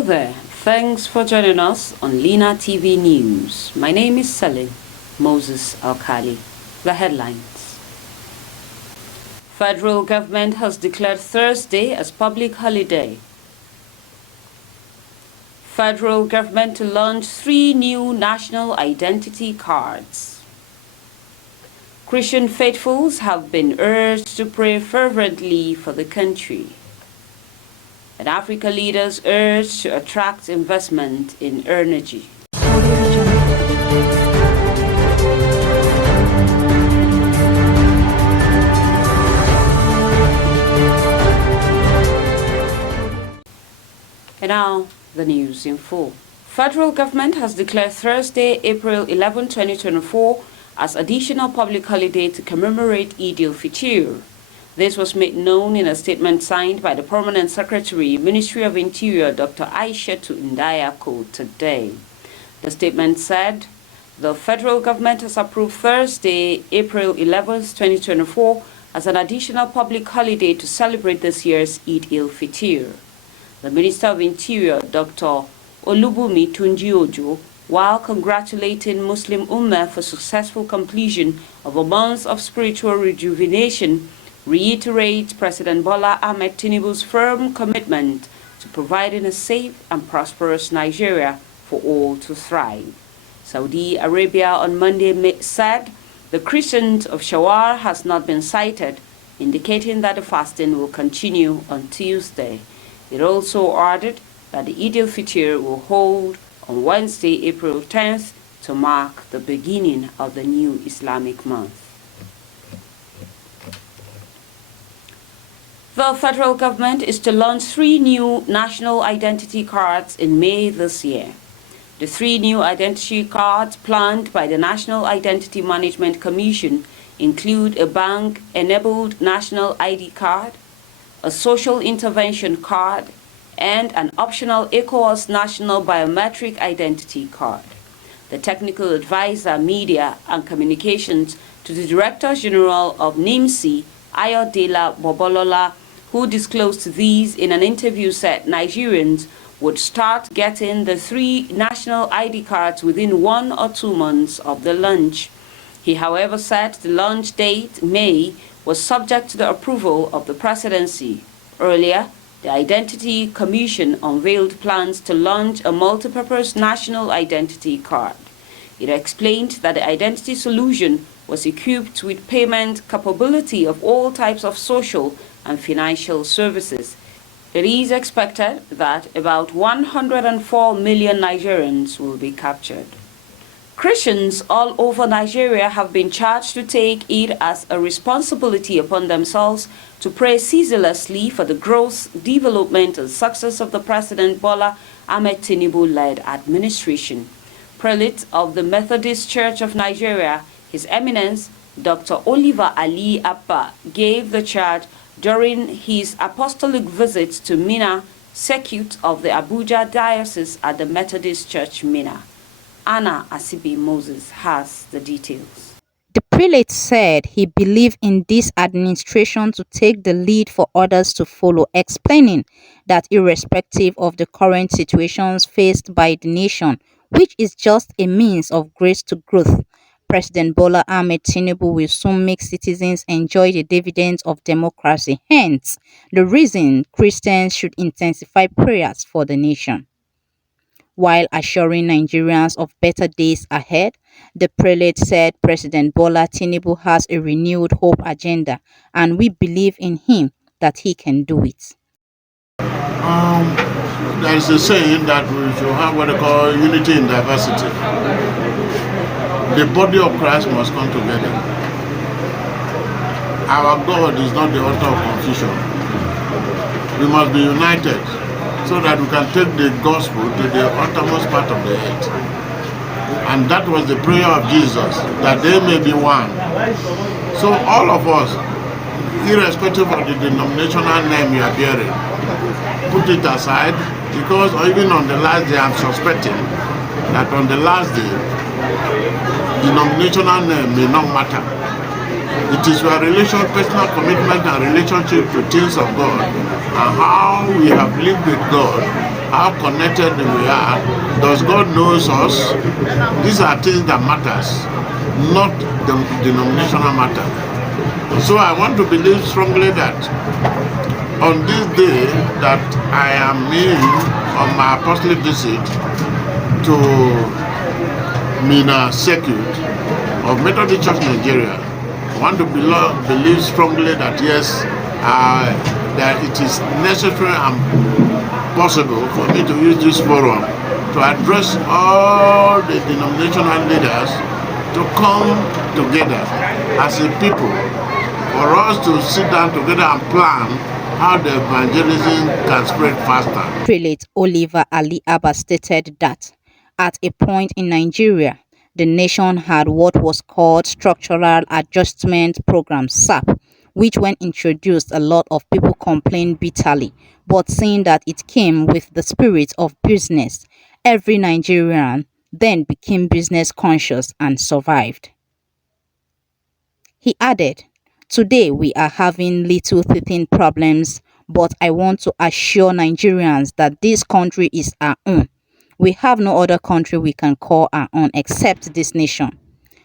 Hello there. Thanks for joining us on LINATV News. My name is Salim Moses Alkali. The headlines. Federal government has declared Thursday as public holiday. Federal government to launch 3 new national identity cards. Christian faithfuls have been urged to pray fervently for the country. And African leaders urged to attract investment in energy. And now, the news in full. Federal government has declared Thursday, April 11, 2024 as additional public holiday to commemorate Eid al-Fitr. This was made known in a statement signed by the Permanent Secretary, Ministry of Interior, Dr. Aishatu Ndayako today. The statement said, the federal government has approved Thursday, April 11, 2024 as an additional public holiday to celebrate this year's Eid al-Fitr. The Minister of Interior, Dr. Olubumi Tunji-Ojo, while congratulating Muslim Ummah for successful completion of a month of spiritual rejuvenation, reiterates President Bola Ahmed Tinubu's firm commitment to providing a safe and prosperous Nigeria for all to thrive. Saudi Arabia on Monday said the crescent of Shawwal has not been sighted, indicating that the fasting will continue on Tuesday. It also added that the Eid al-Fitr will hold on Wednesday, April 10th, to mark the beginning of the new Islamic month. The federal government is to launch 3 new national identity cards in May this year. The 3 new identity cards planned by the National Identity Management Commission include a bank-enabled national ID card, a social intervention card, and an optional ECOWAS national biometric identity card. The technical advisor, media and communications to the Director General of NIMC, Ayodele Bobolola, who disclosed these in an interview, said Nigerians would start getting the 3 national ID cards within 1 or 2 months of the launch. He, however, said the launch date, May, was subject to the approval of the presidency. Earlier, the Identity Commission unveiled plans to launch a multipurpose national identity card. It explained that the identity solution was equipped with payment capability of all types of social and financial services. It is expected that about 104 million Nigerians will be captured. Christians all over Nigeria have been charged to take it as a responsibility upon themselves to pray ceaselessly for the growth, development, and success of the President Bola Ahmed Tinubu-led administration. Prelate of the Methodist Church of Nigeria, His Eminence, Dr. Oliver Ali Appa, gave the charge during his apostolic visit to Minna, circuit of the Abuja Diocese at the Methodist Church, Minna. Anna Asibi Moses has the details. The prelate said he believed in this administration to take the lead for others to follow, explaining that irrespective of the current situations faced by the nation, which is just a means of grace to growth, President Bola Ahmed Tinubu will soon make citizens enjoy the dividends of democracy. Hence, the reason Christians should intensify prayers for the nation. While assuring Nigerians of better days ahead, the prelate said President Bola Tinubu has a renewed hope agenda and we believe in him that he can do it. There is a saying that we should have what they call unity in diversity. The body of Christ must come together. Our God is not the author of confusion. We must be united so that we can take the gospel to the uttermost part of the earth. And that was the prayer of Jesus, that they may be one. So all of us, irrespective of the denominational name you are bearing, put it aside, because even on the last day, I'm suspecting that on the last day, denominational name may not matter. It is your personal commitment and relationship to things of God and how we have lived with God how connected we are. Does God knows us? These are things that matters, not the denominational matter. So I want to believe strongly that on this day that I am in on my apostolic visit to Mina Circuit of Methodist Church Nigeria, I want to believe strongly that yes, that it is necessary and possible for me to use this forum to address all the denominational leaders to come together as a people, for us to sit down together and plan how the evangelism can spread faster. Prelate Oliver Ali Abba stated that at a point in Nigeria, the nation had what was called Structural Adjustment Program (SAP), which when introduced a lot of people complained bitterly, but seeing that it came with the spirit of business, every Nigerian then became business conscious and survived. He added, "Today we are having little teething problems, but I want to assure Nigerians that this country is our own. We have no other country we can call our own except this nation.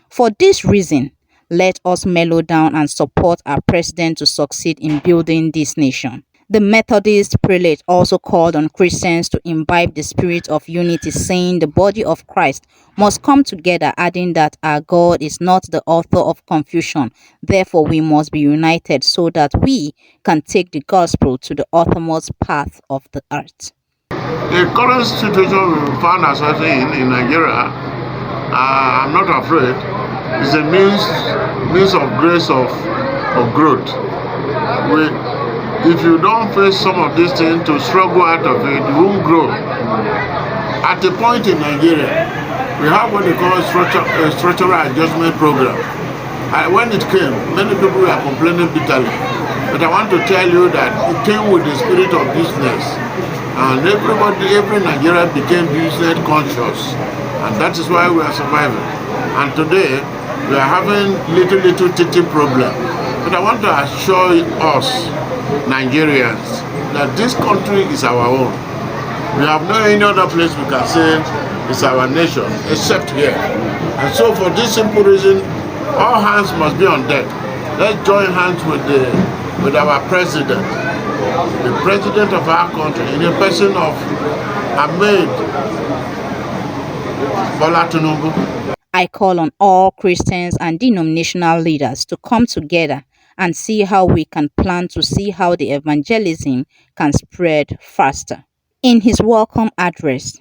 For this reason, let us mellow down and support our president to succeed in building this nation." The Methodist prelate also called on Christians to imbibe the spirit of unity, saying the body of Christ must come together, adding that our God is not the author of confusion. Therefore, we must be united so that we can take the gospel to the uttermost path of the earth. The current situation we found ourselves in Nigeria, I'm not afraid, is a means of grace of growth. If you don't face some of these things to struggle out of it, you won't grow. At a point in Nigeria, we have what they call structural adjustment program. When it came, many people were complaining bitterly. But I want to tell you that it came with the spirit of business. And every Nigerian became business conscious. And that is why we are surviving. And today, we are having little teething problem. But I want to assure us, Nigerians, that this country is our own. We have no any other place we can say it's our nation except here. And so for this simple reason, all hands must be on deck. Let's join hands with our president, the president of our country, in the person of Ahmed Bola Tinubu. I call on all Christians and denominational leaders to come together and see how we can plan to see how the evangelism can spread faster. In his welcome address,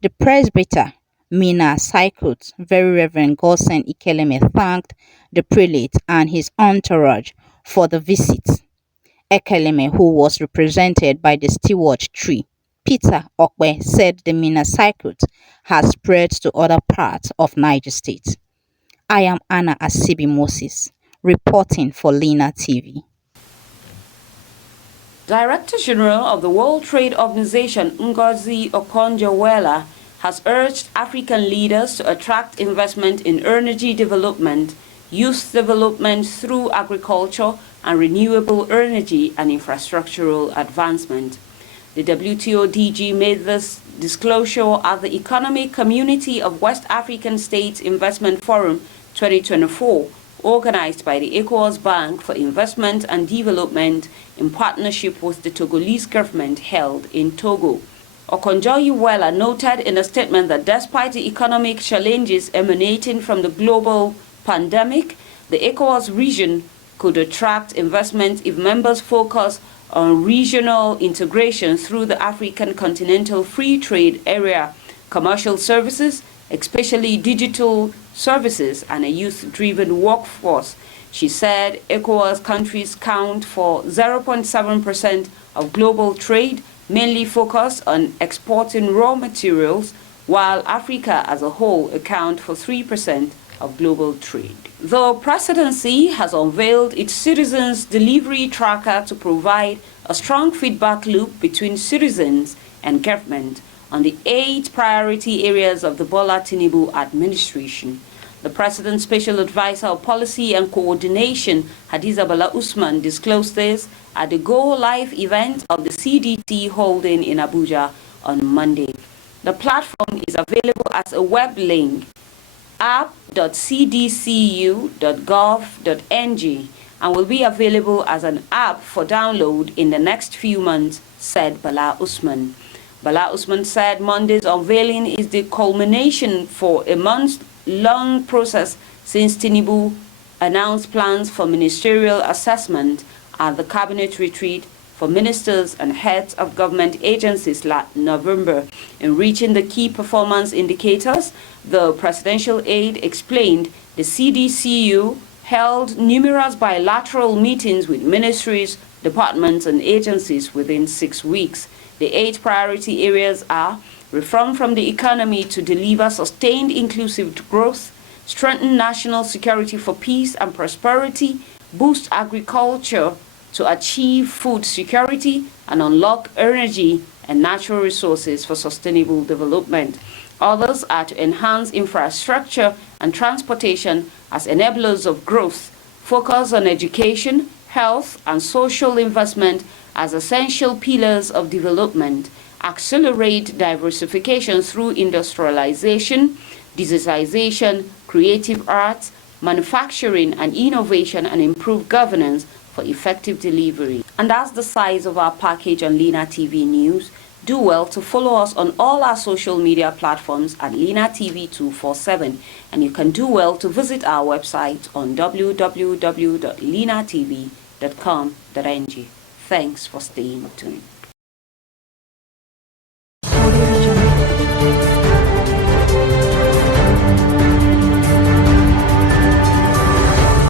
the presbyter Mina Saikut, Very Reverend Gosen Ikeleme, thanked the prelate and his entourage for the visit. Ekeleme, who was represented by the steward tree, Peter Okwe, said the Mina Saikut has spread to other parts of Niger State. I am Anna Asibi Moses, reporting for LINATV. Director General of the World Trade Organization Ngozi Okonjo-Iweala has urged African leaders to attract investment in energy development, youth development through agriculture and renewable energy and infrastructural advancement. The WTO DG made this disclosure at the Economic Community of West African States Investment Forum 2024, organized by the ECOWAS Bank for Investment and Development in partnership with the Togolese government held in Togo. Okonjo-Iweala noted in a statement that despite the economic challenges emanating from the global pandemic, the ECOWAS region could attract investment if members focus on regional integration through the African Continental Free Trade Area, commercial services, especially digital services, and a youth-driven workforce. She said ECOWAS countries count for 0.7% of global trade, mainly focused on exporting raw materials, while Africa as a whole accounts for 3% of global trade. The presidency has unveiled its Citizens Delivery Tracker to provide a strong feedback loop between citizens and government on the 8 priority areas of the Bola Tinubu administration. The President's Special Advisor of Policy and Coordination, Hadiza Bala Usman, disclosed this at the Go Live event of the CDT holding in Abuja on Monday. The platform is available as a web link, app.cdcu.gov.ng, and will be available as an app for download in the next few months, said Bala Usman. Bala Usman said Monday's unveiling is the culmination for a month-long process since Tinubu announced plans for ministerial assessment at the cabinet retreat for ministers and heads of government agencies last November. In reaching the key performance indicators, the presidential aide explained the CDCU held numerous bilateral meetings with ministries, departments, and agencies within 6 weeks. The 8 priority areas are reform from the economy to deliver sustained inclusive growth, strengthen national security for peace and prosperity, boost agriculture to achieve food security, and unlock energy and natural resources for sustainable development. Others are to enhance infrastructure and transportation as enablers of growth, focus on education, health, and social investment as essential pillars of development, accelerate diversification through industrialization, digitization, creative arts, manufacturing and innovation, and improve governance for effective delivery. And that's the size of our package on LINATV News. Do well to follow us on all our social media platforms at LINATV 247, and you can do well to visit our website on www.linatv.com.ng. Thanks for staying tuned.